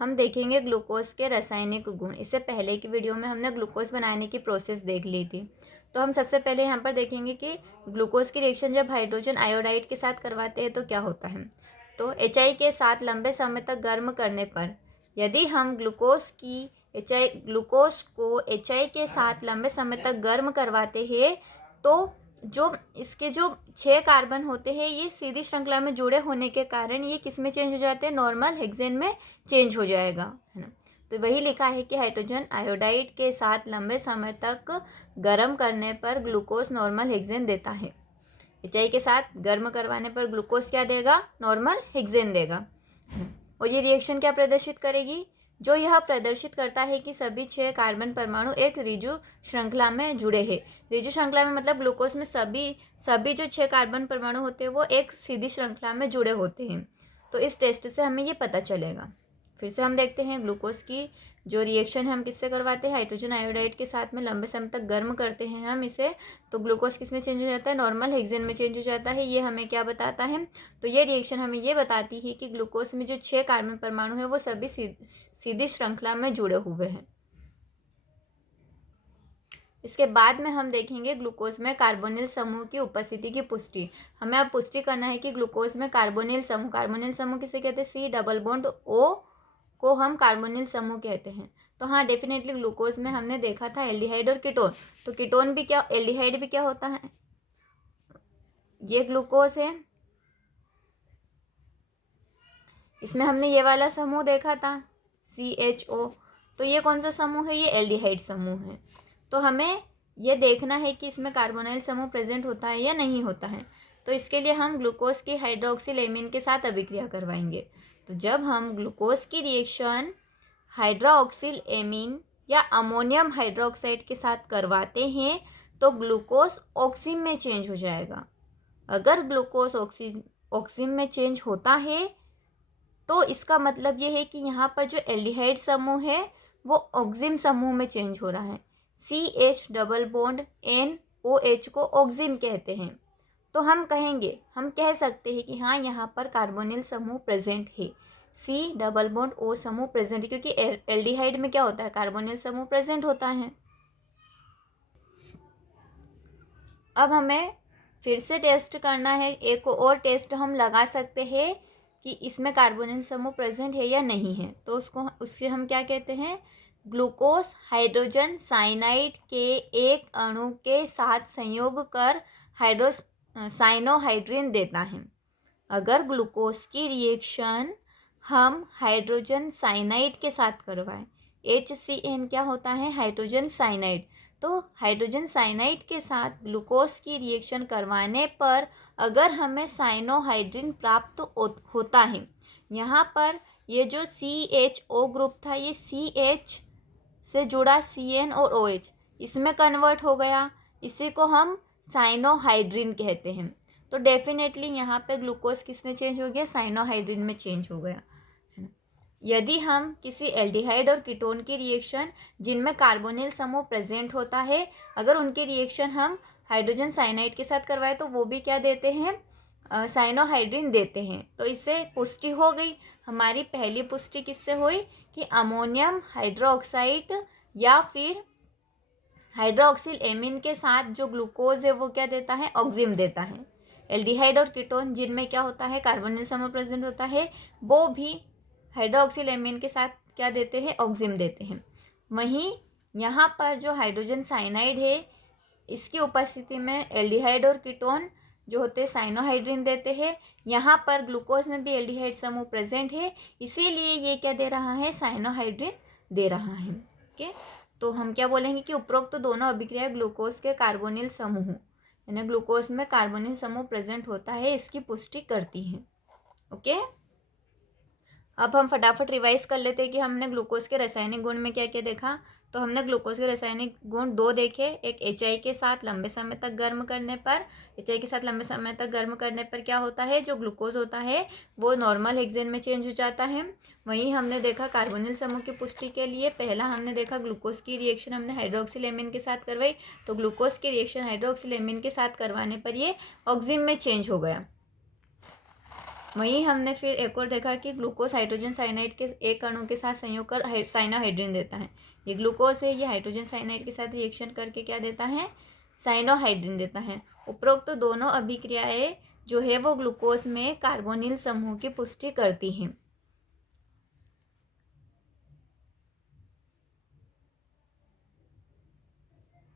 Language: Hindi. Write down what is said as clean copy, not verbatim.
हम देखेंगे ग्लूकोज के रासायनिक गुण। इससे पहले की वीडियो में हमने ग्लूकोज बनाने की प्रोसेस देख ली थी। तो हम सबसे पहले यहाँ पर देखेंगे कि ग्लूकोज की रिएक्शन जब हाइड्रोजन आयोडाइड के साथ करवाते हैं तो क्या होता है। तो HI के साथ लंबे समय तक गर्म करने पर यदि हम ग्लूकोज को HI के साथ लंबे समय तक गर्म करवाते हैं तो जो इसके जो 6 कार्बन होते हैं ये सीधी श्रृंखला में जुड़े होने के कारण ये किस में चेंज हो जाते हैं, नॉर्मल हेक्सेन में चेंज हो जाएगा, है ना। तो वही लिखा है कि हाइड्रोजन आयोडाइड के साथ लंबे समय तक गर्म करने पर ग्लूकोज नॉर्मल हेक्सेन देता है। HI के साथ गर्म करवाने पर ग्लूकोज क्या देगा, नॉर्मल हेक्सेन देगा। और ये रिएक्शन क्या प्रदर्शित करेगी, जो यह प्रदर्शित करता है कि सभी 6 कार्बन परमाणु एक रिजु श्रृंखला में जुड़े हैं। रिजु श्रृंखला में मतलब ग्लूकोज में सभी जो 6 कार्बन परमाणु होते हैं वो एक सीधी श्रृंखला में जुड़े होते हैं। तो इस टेस्ट से हमें ये पता चलेगा। फिर से हम देखते हैं ग्लूकोज की जो रिएक्शन है हम किससे करवाते हैं, हाइड्रोजन आयोडाइड के साथ में लंबे समय तक गर्म करते हैं हम इसे, तो ग्लूकोज किस में चेंज हो जाता है, नॉर्मल हेक्सेन में चेंज हो जाता है। ये हमें क्या बताता है, तो ये रिएक्शन हमें ये बताती है कि ग्लूकोज में जो 6 कार्बन परमाणु है वो सभी सीधी श्रृंखला में जुड़े हुए हैं। इसके बाद में हम देखेंगे ग्लूकोज में कार्बोनिल समूह की उपस्थिति की पुष्टि। हमें अब पुष्टि करना है कि ग्लूकोज में कार्बोनिल समूह किसे कहते हैं, C डबल बॉन्ड O को हम कार्बोनिल समूह कहते हैं। तो हाँ, डेफिनेटली ग्लूकोज में हमने देखा था एल्डिहाइड और कीटोन, तो कीटोन भी क्या, एल्डिहाइड भी क्या होता है, ये ग्लूकोज है। इसमें हमने ये वाला समूह देखा था CHO, तो ये कौन सा समूह है, ये एल्डिहाइड समूह है। तो हमें ये देखना है कि इसमें कार्बोनिल समूह प्रेजेंट होता है या नहीं होता है। तो इसके लिए हम ग्लूकोज की हाइड्रोक्सिल एमीन के साथ अभिक्रिया करवाएंगे। तो जब हम ग्लूकोज की रिएक्शन हाइड्रोक्सिल एमीन या अमोनियम हाइड्रोक्साइड के साथ करवाते हैं तो ग्लूकोज ऑक्सीन में चेंज हो जाएगा। अगर ग्लूकोज ऑक्सीन में चेंज होता है तो इसका मतलब ये है कि यहाँ पर जो एल्डिहाइड समूह है वो ऑक्सिम समूह में चेंज हो रहा है। CH डबल बॉन्ड NOH को ऑक्सिम कहते हैं। तो हम कह सकते हैं कि हाँ, यहाँ पर कार्बोनिल समूह प्रेजेंट है, C डबल बॉन्ड O समूह प्रेजेंट है, क्योंकि एल्डिहाइड में क्या होता है, कार्बोनिल समूह प्रेजेंट होता है। अब हमें फिर से टेस्ट करना है, एक और टेस्ट हम लगा सकते हैं कि इसमें कार्बोनिल समूह प्रेजेंट है या नहीं है। तो उससे हम क्या कहते हैं, ग्लूकोज हाइड्रोजन साइनाइड के एक अणु के साथ संयोग कर साइनोहाइड्रिन देता है। अगर ग्लूकोज की रिएक्शन हम हाइड्रोजन साइनाइड के साथ करवाएं, HCN क्या होता है, हाइड्रोजन साइनाइड, तो हाइड्रोजन साइनाइड के साथ ग्लूकोज की रिएक्शन करवाने पर अगर हमें साइनोहाइड्रिन प्राप्त होता है, यहाँ पर ये जो CHO ग्रुप था ये CH से जुड़ा CN और OH इसमें कन्वर्ट हो गया, इसी को हम साइनोहाइड्रिन कहते हैं। तो डेफिनेटली यहाँ पे ग्लूकोज किस में चेंज हो गया, साइनोहाइड्रिन में चेंज हो गया। यदि हम किसी एल्डिहाइड और कीटोन की रिएक्शन जिनमें कार्बोनिल समूह प्रेजेंट होता है, अगर उनकी रिएक्शन हम हाइड्रोजन साइनाइड के साथ करवाए तो वो भी क्या देते हैं, साइनोहाइड्रिन देते हैं। तो इससे पुष्टि हो गई। हमारी पहली पुष्टि किससे हुई कि अमोनियम हाइड्रोक्साइड या फिर हाइड्रोक्सिल एमीन के साथ जो ग्लूकोज है वो क्या देता है, ऑक्सिम देता है। एल्डिहाइड और कीटोन जिनमें क्या होता है, कार्बोनिल समूह प्रेजेंट होता है, वो भी हाइड्रोक्सिल एमीन के साथ क्या देते हैं, ऑक्सिम देते हैं। वहीं यहाँ पर जो हाइड्रोजन साइनाइड है इसकी उपस्थिति में एल्डिहाइड और कीटोन जो होते हैं साइनोहाइड्रिन देते हैं। यहाँ पर ग्लूकोज में भी एल्डिहाइड समूह प्रेजेंट है, इसीलिए ये क्या दे रहा है, साइनोहाइड्रिन दे रहा है। ओके, तो हम क्या बोलेंगे कि उपरोक्त तो दोनों अभिक्रिया ग्लूकोज के कार्बोनिल समूह, यानी ग्लूकोज में कार्बोनिल समूह प्रेजेंट होता है, इसकी पुष्टि करती है। ओके, अब हम फटाफट रिवाइज कर लेते हैं कि हमने ग्लूकोज के रासायनिक गुण में क्या क्या देखा। तो हमने ग्लूकोज के रासायनिक गुण 2 देखे, एक HI के साथ लंबे समय तक गर्म करने पर, HI के साथ लंबे समय तक गर्म करने पर क्या होता है, जो ग्लूकोज होता है वो नॉर्मल हेक्सेन में चेंज हो जाता है। वहीं हमने देखा कार्बोनिल समूह की पुष्टि के लिए, पहला हमने देखा ग्लूकोज की रिएक्शन हमने हाइड्रोक्सिल एमीन के साथ करवाई, तो ग्लूकोज की रिएक्शन हाइड्रोक्सिल एमीन के साथ करवाने पर ये ऑक्सिम में चेंज हो गया। वहीं हमने फिर एक और देखा कि ग्लूकोज हाइड्रोजन साइनाइड के एक अणु के साथ संयोग कर साइनोहाइड्रिन देता है। ये ग्लूकोज है, ये हाइड्रोजन साइनाइड के साथ रिएक्शन करके क्या देता है, साइनोहाइड्रिन देता है। उपरोक्त दोनों अभिक्रियाएं जो है वो ग्लूकोज में कार्बोनिल समूह की पुष्टि करती हैं।